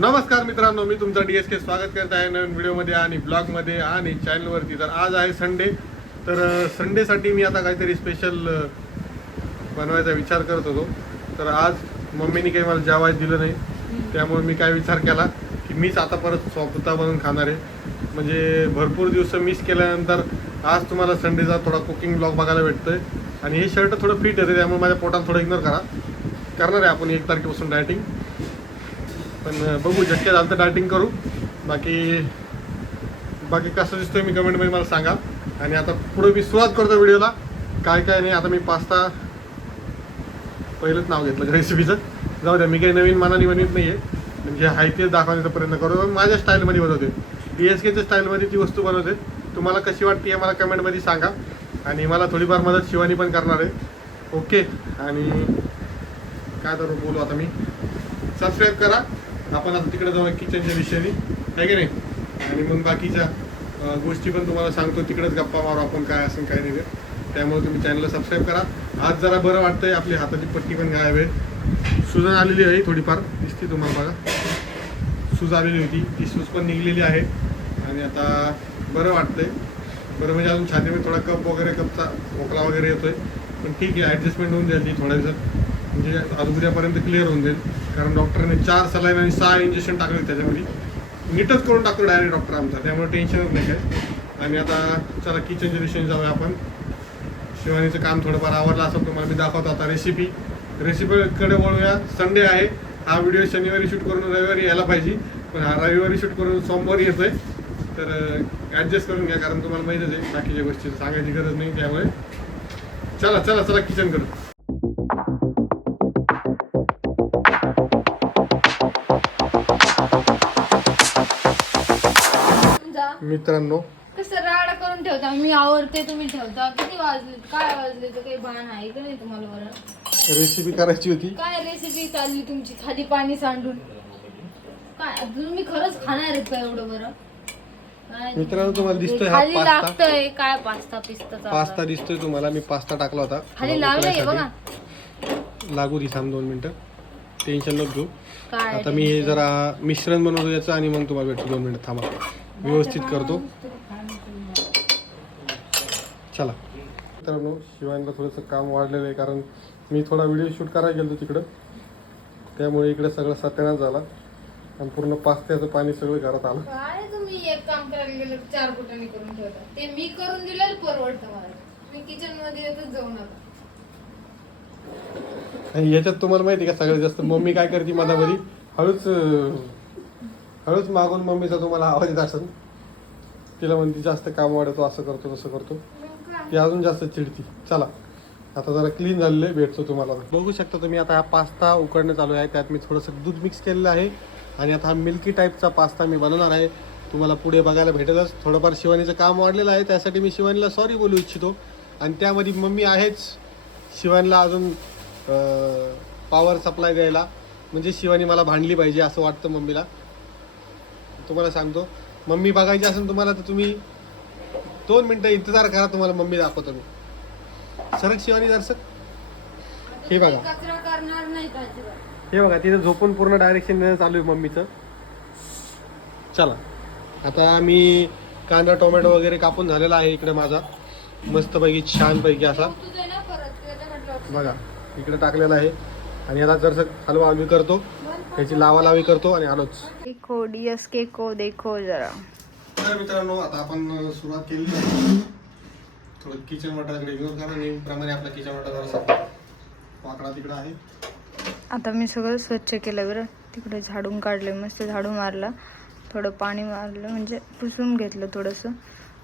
नमस्कार मित्रांनो मी तुमचा डी एस के स्वागत करत आहे नवीन व्हिडिओमध्ये आणि ब्लॉगमध्ये आणि चॅनलवरती. तर आज आहे संडे तर संडेसाठी मी आता काहीतरी स्पेशल बनवायचा विचार करत होतो. तर आज मम्मीने काही मला जेवायला दिलं नाही. त्यामुळे मी काय विचार केला की मीच आता परत स्वतः बनवून खाणार आहे. म्हणजे भरपूर दिवस मिस केल्यानंतर आज तुम्हाला संडेचा थोडा कुकिंग ब्लॉग बघायला भेटतोय. आणि हे शर्ट थोडं फिट येते त्यामुळे माझ्या पोटात थोडं इग्नोर करा. करणार आहे आपण एक तारखेपासून डायटिंग पण बघू शक्य झालं तर डायटिंग करू. बाकी बाकी कसं दिसतोय मी कमेंटमध्ये मला सांगा. आणि आता पुढे मी सुरुवात करतो व्हिडिओला. काय काय नाही आता मी पास्ता पहिलंच नाव घेतलं रेसिपीचं जाऊ द्या मी काही नवीन मनाने बनवित नाही आहे म्हणजे आहे ते दाखवण्याचा प्रयत्न करू. माझ्या स्टाईलमध्ये बनवते डी एस केच्या स्टाईलमध्ये ती वस्तू बनवते तुम्हाला कशी वाटते हे मला कमेंटमध्ये सांगा. आणि मला थोडीफार मदत शिवानी पण करणार आहे. ओके. आणि काय तर बोलू आता मी. सबस्क्राईब करा. आपण आता तिकडे जाऊया किचनच्या विषयाने आहे की नाही? आणि मग बाकीच्या गोष्टी पण तुम्हाला सांगतो. तिकडेच गप्पा मारू आपण काय असेल काय नाही त्यामुळे तुम्ही चॅनलला सबस्क्राईब करा. आज जरा बरं वाटतंय आपली हाताची पट्टी पण गायब आहे. सुजन आलेली आहे थोडीफार. दिसते तुम्हाला बघा. सूज आलेली होती. ती सूज पण निघलेली आहे. आणि आता बरं वाटतंय. बरं म्हणजे अजून छातीमध्ये थोडा कप वगैरे कपचा खोकला वगैरे येतोय. पण ठीक आहे ॲडजस्टमेंट होऊन जाईल ती थोड्या दिवसात. म्हणजे आज उद्यापर्यंत क्लिअर होऊन जाईल. कारण डॉक्टरने चार सलाईन आणि सहा इंजेक्शन टाकले त्याच्यामध्ये. नीटच करून टाकतो डायरेक्ट डॉक्टर आमचा. त्यामुळे टेन्शनच नाही काय आणि आता चला किचनच्या दिशेने जाऊया आपण. शिवानीचं काम थोडंफार आवडलं असं तुम्हाला मी दाखवतो आता रेसिपी रेसिपीकडे वळूया. संडे आहे. हा व्हिडिओ शनिवारी शूट करून रविवारी यायला पाहिजे. पण हा रविवारी शूट करून सोमवारी येतो आहे तर ॲडजस्ट करून घ्या कारण तुम्हाला माहीतच आहे बाकीच्या गोष्टी सांगायची गरज नाही त्यामुळे. चला चला चला किचन करू मित्रांनो. कसं राडा करून ठेवता? मी आवडते तुम्ही ठेवता. किती वाजले? काय वाजले तर काही भान आहे का नाही तुम्हाला बरं? रेसिपी करायची होती. काय रेसिपी चालली तुमची? खाली पाणी सांडून. काय? तुम्ही खरंच खाणार आहेत का एवढं बरं? काय? मित्रांनो, तुम्हाला दिसतोय हा खाली पास्ता? लागतंय. काय पास्ता पिस्ता पास्ता दिसतोय तुम्हाला. मी पास्ता टाकला होता. खाली लागलंय बघा. लागू दे थांब दोन मिनिटं. टेन्शन नको घेऊ. काय आता मी हे जरा मिश्रण बनवतो याचं आणि मग तुम्हाला भेटतो. दोन मिनिटं थांबा. व्यवस्थित करतो. चला. मित्रांनो शिवायला थोडंसं काम वाढलेलं आहे कारण मी थोडा व्हिडिओ शूट करायला गेलो तिकडं. त्यामुळे इकडे सगळं सत्यानाश झाला. आणि पूर्ण पास्त्याचं पाणी सगळं घरात आलं. काय तुम्ही एक काम करायला गेलं की चार कुटाने करून ठेवता. ते मी करून दिलेलं परवडतं मला. मी किचनमध्ये येतच जाऊ नका आणि याच्यात तुम्हाला माहिती आहे का सगळ्यात जास्त मम्मी काय करते मधामध्ये? हळूच हळूच मागून मम्मीचा तुम्हाला आवाज येत असेल. तिला म्हणते जास्त काम वाढवतो असं करतो तसं करतो. ती अजून जास्त चिडती. चला आता जरा क्लीन झालेलं आहे भेटतो तुम्हाला. बघू शकता तुम्ही आता हा पास्ता उकडणं चालू आहे. त्यात मी थोडंसं दूध मिक्स केलेलं आहे. आणि आता हा मिल्की टाईपचा पास्ता मी बनवणार आहे. तुम्हाला पुढे बघायला भेटेलच. थोडंफार शिवानीचं काम वाढलेलं आहे. त्यासाठी मी शिवानीला सॉरी बोलू इच्छितो. आणि त्यामध्ये मम्मी आहेच. शिवानीला अजून पॉवर सप्लाय द्यायला. म्हणजे शिवानी मला भांडली पाहिजे असं वाटतं मम्मीला. तुम्हाला सांगतो. मम्मी बघायची असेल तुम्हाला तर तुम्ही दोन मिनटं इंतजार करा तुम्हाला मम्मी दाखवतो मी. सरक शिवानी दर्शक. हे बघा. कचरा करणार नाही का अजिबात. हे बघा तिथं झोपून पूर्ण डायरेक्शन देणं चालू आहे मम्मीचं. चला. आता मी कांदा टोमॅटो वगैरे कापून झालेला आहे इकडे माझा. मस्तपैकी छानपैकी असा. ना परत. बघा इकडे टाकलेला आहे. आणि याला जर हलवा हलवी करतो. त्याची लावा लावी करतो आणि आलोच. देखो डीएस के को देखो जरा. तर मित्रांनो आता आपण सुरुवात आहे. थोडं किचन वाटाकडे इग्नोर करा. नेहमीप्रमाणे आपला किचन वाटा जरा वाकडा तिकडं आहे. आता मी सगळं स्वच्छ केलं बरं. तिकडे झाडून काढले मस्त झाडू मारला. थोडं पाणी मारलं म्हणजे पुसून घेतलं थोडंसं.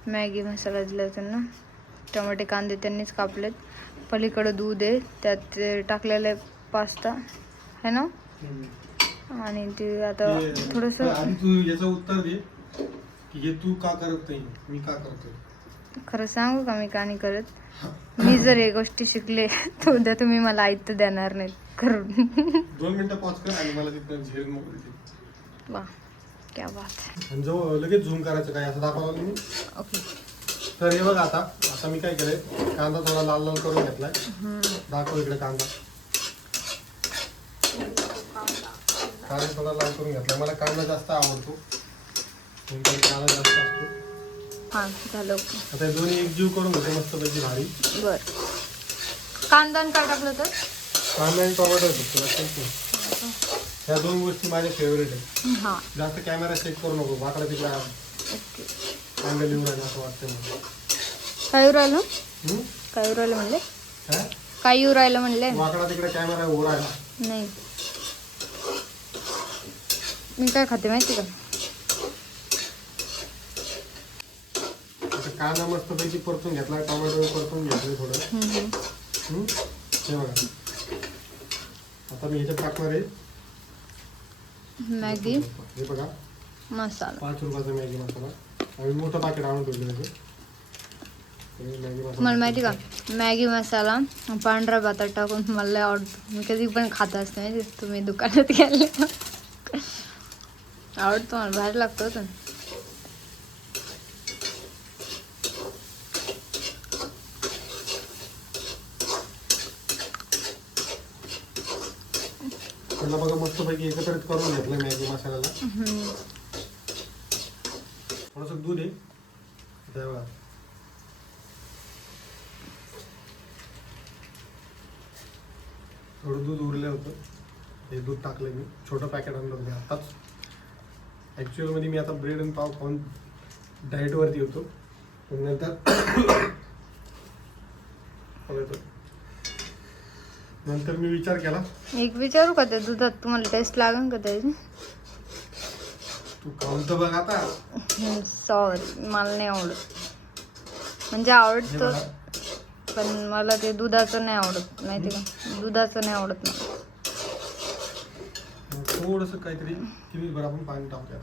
मॅगी मसाला दिला त्यांना. टमाटे कांदे त्यांनीच कापलेत. पलीकडं दूध आहे. त्यात ते टाकलेलं पास्ता. है ना? आणि ते आता थोडंसं तू याचं उत्तर दे की हे तू का करत नाही मी का करतोय? खरं सांगू का मी का नाही करत? मी जर हे गोष्टी शिकले तर उद्या तुम्ही मला ऐकत देणार नाही करून. दोन मिनिटं पॉज कर आणि मला तिथं झेल मोकळी दे. वा क्या बात. आणि जो लगेच झूम करायचं काय असं दाखवलं मी ओके. तर हे बघ आता आता मी काय केलंय कांदा थोडा लाल लाल करून घेतलाय. दाखव इकडे कांदा. कांदा थोडा लाल करून घेतला. मला कांदा जास्त आवडतो. कांदा जास्त असतो. हां झालं आता हे दोन्ही एकजीव करून घेतो मस्त पैकी भारी. बर. कांदा आणि काय टाकलं तर? कांदा आणि टोमॅटो होतो लक्षात ठेव. ह्या दोन गोष्टी माझ्या फेवरेट आहेत. हां. जास्त कॅमेरा चेक करू नको वाकडा तिकडा ओके. अँगल येऊ राहिला असं वाटतं मला. काय येऊ राहिलं? हम्म? काय येऊ राहिलं म्हणले? काय? काय येऊ राहिलं म्हणले? वाकडा तिकडे कॅमेरा उभा राहिला नाही. मी काय खाते माहिती का आता कांदा मस्त पैकी परतून घेतला टोमॅटो परतून घेतले थोडं हम्म, हम्म. हे बघा आता मी ह्याच्यात टाकणार आहे मॅगी हे बघा मसाला पाच रुपयाचा मॅगी मसाला आणि मोठं पाकिट आणून ठेवलं त्याचं हे मॅगी मसाला तुम्हाला माहिती का मॅगी मसाला पांढरा भातात टाकून मला लय आवडतो मी कधी पण खात असते माहिती तुम्ही दुकानात गेले का? आवडतो मला बाहेर लागतो होतं त्याला बघा मस्त पैकी एकत्रित करून घेतलं मॅगी मसाल्याला. थोडंसं दूध आहे. त्या बघा थोडं दूध उरलं होतं. हे दूध टाकलं मी. छोटं पॅकेट आणलं होतं आताच. ॲक्च्युअलमध्ये मी आता ब्रेड आणि पाव खाऊन डाएटवरती होतो. पण नंतर नंतर मी विचार केला. एक विचारू का त्या दुधात? तुम्हाला टेस्ट लागेल का त्याची? तू खाऊन तर बघ आता. सॉरी मला नाही आवडत. म्हणजे आवडतं. पण मला ते दुधाचं नाही आवडत. माहिती का? दुधाचं नाही आवडत मग थोडंसं काहीतरी चिमीभर आपण पाणी टाकूयात.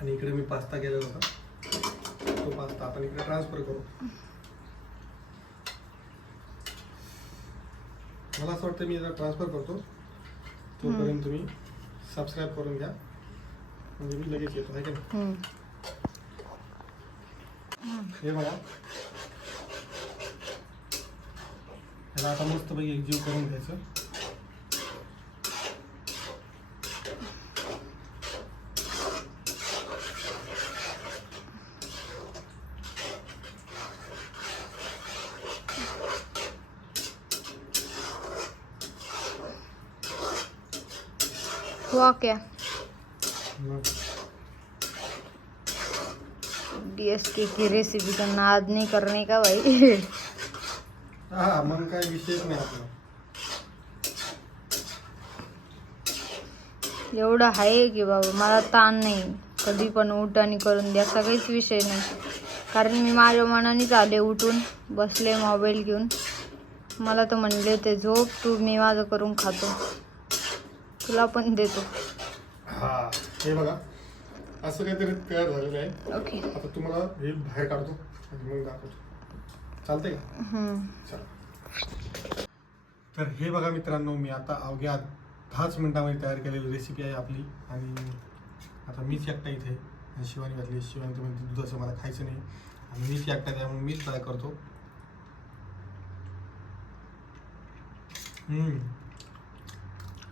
आणि इकडे मी पास्ता केलेला होता. तो पास्ता आपण इकडे ट्रान्सफर करू. मला असं वाटतं मी याला ट्रान्सफर करतो. तोपर्यंत तुम्ही सबस्क्राईब करून घ्या. म्हणजे मी लगेच येतो आहे का. हे बघा. याला आता मस्तपैकी एकजीव करून घ्यायचं. मग डीएसके की रेसिपी का नाद नहीं करने का भाई काय विशेष नाही आपला. एवढं आहे की बाबा मला ताण नाही. कधी पण उठ आणि करून द्या सगळेच विषय नाही. कारण मी माझ्या मनानेच आले उठून बसले मोबाईल घेऊन. मला तर म्हणले होते झोप तू मी माझं करून खातो. तुला पण देतो. हा हे बघा. असं काहीतरी तयार झालेलं आहे. ओके. आता तुम्हाला हे बाहेर काढतो आणि मग दाखवतो. चालतंय का. चला. तर हे बघा मित्रांनो मी आता अवघ्या दहाच मिनिटामध्ये तयार केलेली रेसिपी आहे आपली. आणि आता मीच एकटा इथे. आणि शिवानी घातली. शिवानी तर म्हणते दुधाचं मला खायचं नाही. आणि मीच एकटा त्यामुळे मीच ट्राय करतो.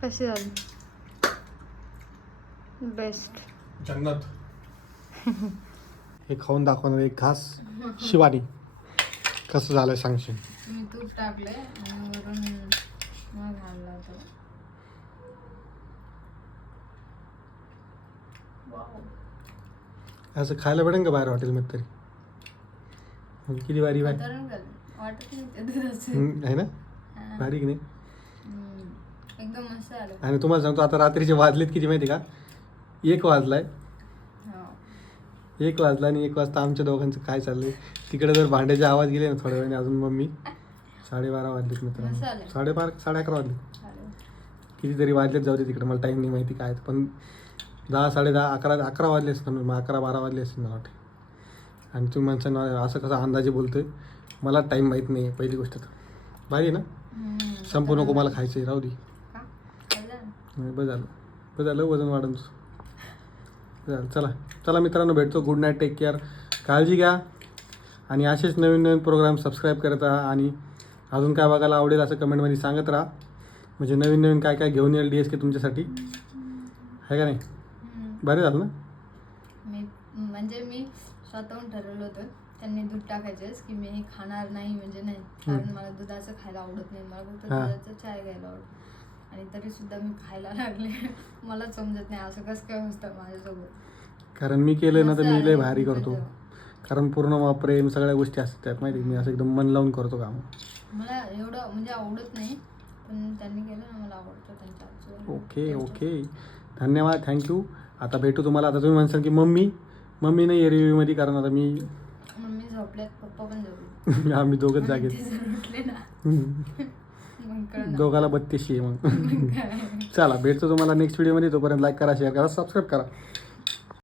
कशी झाली? बेस्ट जन्नत हे खाऊन दाखवणार एक घास. शिवानी. कसं झालंय सांगशील? मी तूप टाकले आणि वरून मग आणला होता. असं खायला भेटेल का बाहेर हॉटेलमध्ये तरी? मग किती बारी बाय वाटत नाही आहे ना? हा. भारी की नाही. एकदम मस्त आलं आणि तुम्हाला सांगतो आता रात्रीचे वाजलेत किती माहिती का? एक वाजलाय. हो. एक वाजला आणि एक वाजता आमच्या दोघांचं काय चाललंय? तिकडे जर भांड्याचे आवाज गेले ना थोड्या वेळाने अजून मम्मी. साडेबारा वाजलेत मित्रांनो. साडेबारा साडे अकरा वाजले. कितीतरी वाजलेत जाऊ दे तिकडे मला टाईम नाही माहिती काय. पण दहा साडे दहा अकरा अकरा वाजले असतील मग अकरा बारा वाजले असतील मला वाटते. आणि तुम्ही माणसांना असं कसं अंदाजे बोलतोय मला टाईम माहीत नाही आहे पहिली गोष्ट तर. भारी ना? हम्म. संपू नको मला खायचं आहे राहू दे. बस झालं. बस झालं वजन वाढून. झालं. चला. चला मित्रांनो भेटतो. गुड नाईट टेक केअर काळजी घ्या. आणि असेच नवीन नवीन प्रोग्राम सबस्क्राईब करत राहा. आणि अजून काय बघायला आवडेल असं कमेंटमध्ये सांगत राहा. म्हणजे नवीन नवीन काय काय घेऊन येईल डी एस के तुमच्यासाठी. आहे का नाही. बरे झालं ना? मी म्हणजे मी स्वतःहून ठरवलं होतं. त्यांनी दूध टाकायचेच की मी हे खाणार नाही म्हणजे नाही. कारण मला दुधाचं खायला आवडत नाही. मला फक्त. दुधाचं चाय घ्यायला आवडतं. आणि तरी सुद्धा मी खायला लागले. मला समजत नाही असं कसं काय होतं माझ्यासोबत. कारण मी केलं ना तर मी लय भारी करतो. कारण पूर्ण प्रेम सगळ्या गोष्टी असतात त्यात माहिती मी असं एकदम मन लावून करतो काम. मला एवढं म्हणजे आवडत नाही पण त्यांनी केलं ना मला आवडतं त्यांच्या. Okay okay. धन्यवाद थँक्यू आता भेटू तुम्हाला. आता तुम्ही म्हणसाल की मम्मी मम्मी नाही रिव्ह्यूमध्ये कारण आता मी मम्मी झोपल्यात पप्पा पण झोपले. आम्ही दोघंच जागेत. दोघाला बत्तीसशी मग. चला भेटतो तुम्हाला नेक्स्ट व्हिडिओमध्ये तोपर्यंत लाईक करा शेअर करा सबस्क्राईब करा.